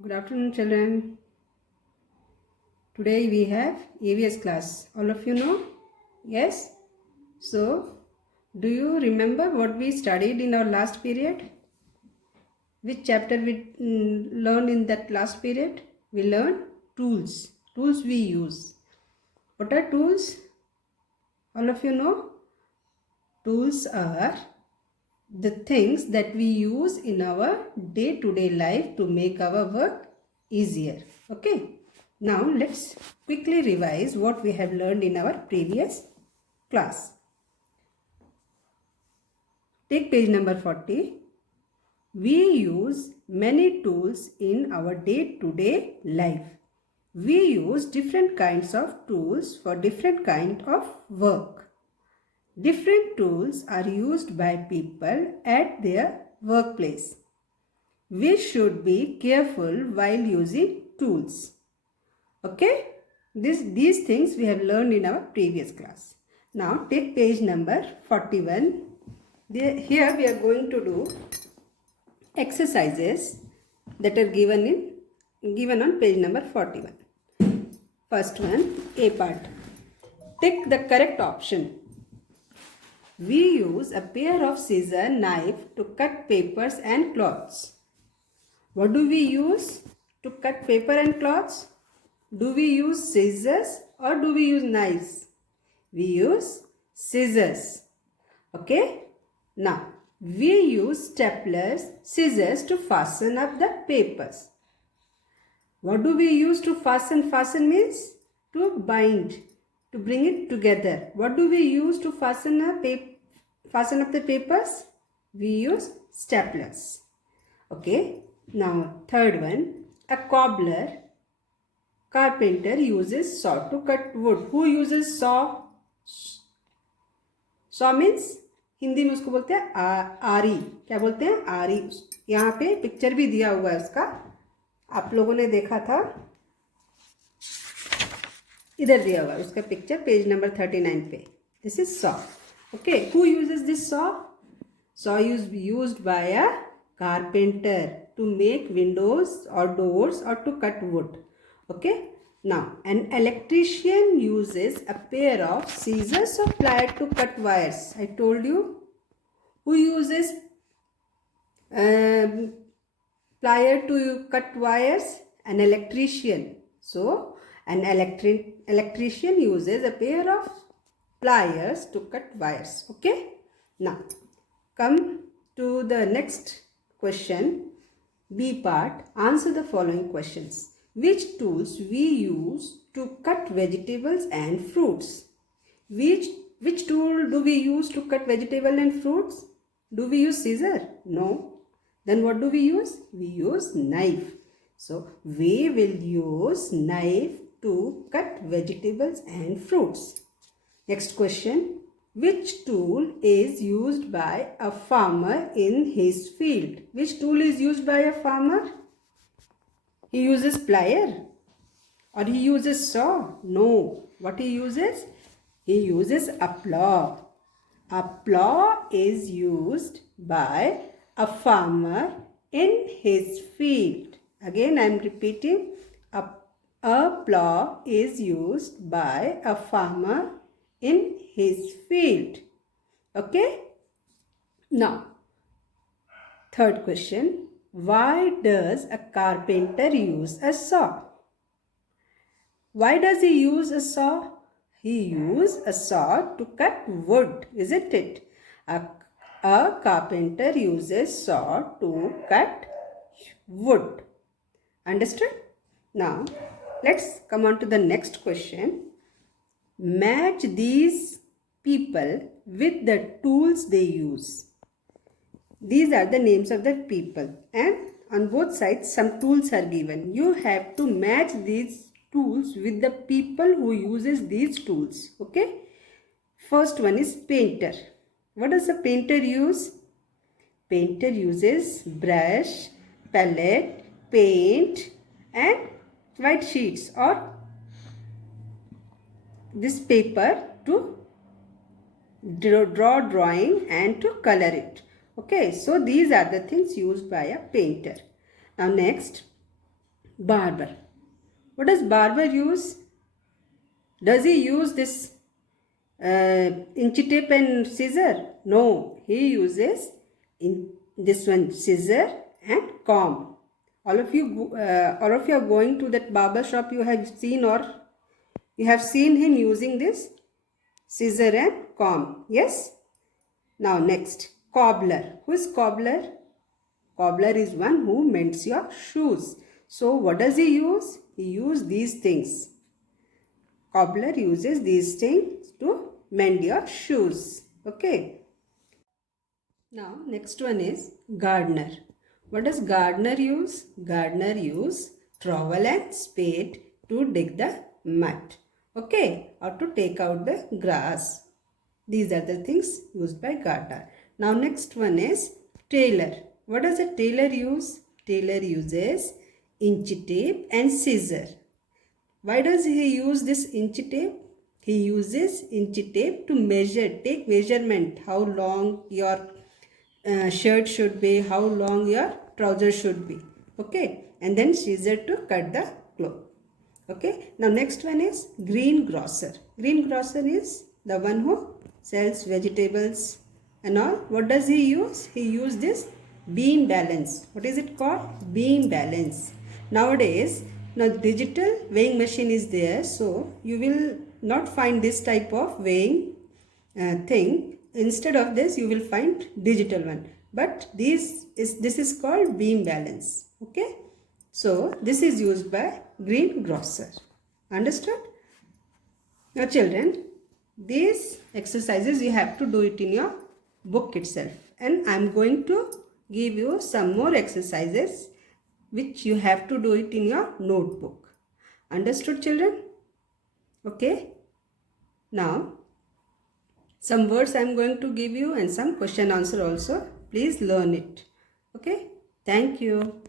Good afternoon, children. Today we have EVS class. All of you know? Yes? So, do you remember what we studied in our last period? Which chapter we learned in that last period? We learned tools. Tools we use. What are tools? All of you know? Tools are the things that we use in our day-to-day life to make our work easier. Okay. Now let's quickly revise what we have learned in our previous class. Take page number 40. We use many tools in our day-to-day life. We use different kinds of tools for different kind of work. Different tools are used by people at their workplace. We should be careful while using tools. Okay? These things we have learned in our previous class. Now take page number 41. Here we are going to do exercises that are given on page number 41. First one, A part. Tick the correct option. We use a pair of scissor knife to cut papers and cloths. What do we use to cut paper and cloths? Do we use scissors or do we use knives? We use scissors. Okay. Now, we use staplers, scissors to fasten up the papers. What do we use to fasten? Fasten means to bind, to bring it together. What do we use to fasten up the papers? We use staplers. Okay. Now, third one, a cobbler, carpenter uses saw to cut wood. Who uses saw? Saw means Hindi में उसको बोलते हैं आरी. क्या बोलते हैं? आरी. यहाँ पे पिक्चर भी दिया हुआ है उसका, आप लोगों ने देखा था. इधर दिया हुआ है उसका पिक्चर पेज नंबर 39 पे. This is saw. Okay. Who uses this saw? Saw is used by a carpenter to make windows or doors or to cut wood. Okay. Now, an electrician uses a pair of scissors or pliers to cut wires. I told you. Who uses plier to cut wires? An electrician. So, an electrician uses a pair of pliers to cut wires. Okay. Now, come to the next question. B part. Answer the following questions. Which tools we use to cut vegetables and fruits? Which tool do we use to cut vegetable and fruits? Do we use scissor? No. Then what do we use? We use knife. So we will use knife to cut vegetables and fruits. Next question. Which tool is used by a farmer in his field? Which tool is used by a farmer? He uses plier or he uses saw? No. What he uses? He uses a plow. A plow is used by a farmer in his field. Again, I am repeating. A plow is used by a farmer in his field. Okay. Now, third question. Why does a carpenter use a saw? Why does he use a saw? He uses a saw to cut wood, isn't it? A carpenter uses saw to cut wood. Understood? Now, let's come on to the next question. Match these people with the tools they use. These are the names of the people and on both sides some tools are given. You have to match these tools with the people who uses these tools. Okay. First one is painter. What does a painter use? Painter uses brush, palette, paint and white sheets or this paper to draw drawing and to color it. Okay, so these are the things used by a painter. Now next, Barber. What does barber use? Does he use this inch tape and scissor? No, he uses in this one scissor and comb. All of you are going to that barber shop. You have seen him using this scissor and comb. Yes. Now next, cobbler. Who is cobbler? Cobbler is one who mends your shoes. So what does he use? He uses these things. Cobbler uses these things to mend your shoes. Okay. Now next one is gardener. What does gardener use? Gardener use trowel and spade to dig the mud. Okay. Or to take out the grass. These are the things used by gardener. Now next one is tailor. What does a tailor use? Tailor uses inch tape and scissor. Why does he use this inch tape? He uses inch tape to measure, take measurement, how long your shirt should be, how long your trousers should be. Okay. And then scissor to cut the cloth. Okay. Now next one is greengrocer. Greengrocer is the one who sells vegetables and all. What does he use? He uses this bean balance. What is it called? Bean balance. Nowadays, now digital weighing machine is there, so you will not find this type of weighing thing. Instead of this, you will find digital one. But this is called bean balance. Okay. So this is used by greengrocer. Understood? Now children, these exercises you have to do it in your book itself. And I am going to give you some more exercises which you have to do it in your notebook. Understood children? Okay. Now, some words I am going to give you and some question answer also. Please learn it. Okay. Thank you.